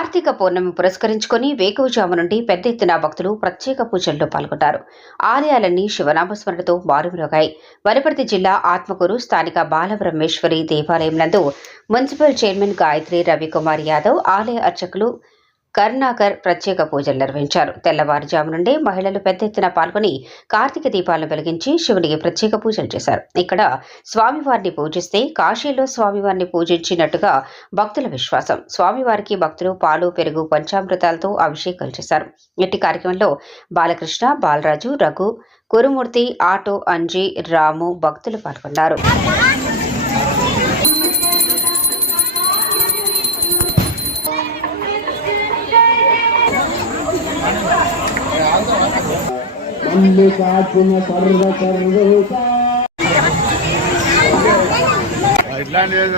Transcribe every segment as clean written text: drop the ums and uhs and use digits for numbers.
కార్తీక పౌర్ణమి పురస్కరించుకుని వేకువజాము నుండి పెద్ద ఎత్తున భక్తులు ప్రత్యేక పూజల్లో పాల్గొన్నారు. ఆలయాలన్నీ శివనామస్మరణతో మారుమ్రోగాయి. వనపర్తి జిల్లా ఆత్మకూరు స్థానిక బాలబ్రహ్మేశ్వరి దేవాలయం నందు మున్సిపల్ చైర్మన్ గాయత్రి రవికుమార్ యాదవ్, ఆలయ అర్చకులు కరుణాకర్ ప్రత్యేక పూజలు నిర్వహించారు. తెల్లవారుజాము నుండే మహిళలు పెద్ద ఎత్తున పాల్గొని కార్తీక దీపాలను వెలిగించి శివునికి ప్రత్యేక పూజలు చేశారు. ఇక్కడ స్వామివారిని పూజిస్తే కాశీలో స్వామివారిని పూజించినట్టుగా భక్తుల విశ్వాసం. స్వామివారికి భక్తులు పాలు, పెరుగు, పంచామృతాలతో అభిషేకాలు చేశారు. ఇట్టి కార్యక్రమంలో బాలకృష్ణ, బాలరాజు, రఘు, కురుమూర్తి, ఆటో, అంజీ, రాము భక్తులు పాల్గొన్నారు.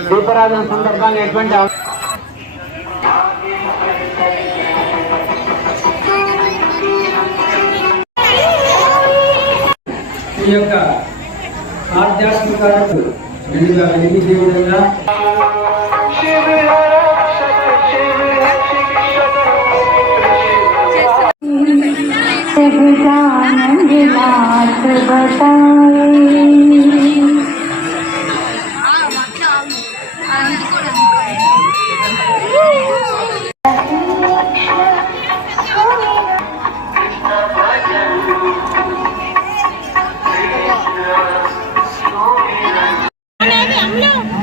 దీపారాధన సందర్భంగా ఎటువంటి ఈ యొక్క ఆధ్యాత్మిక నిండుగా వెలిగించే విధంగా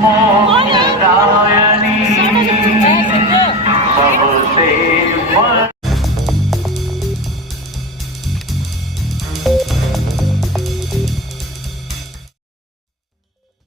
No.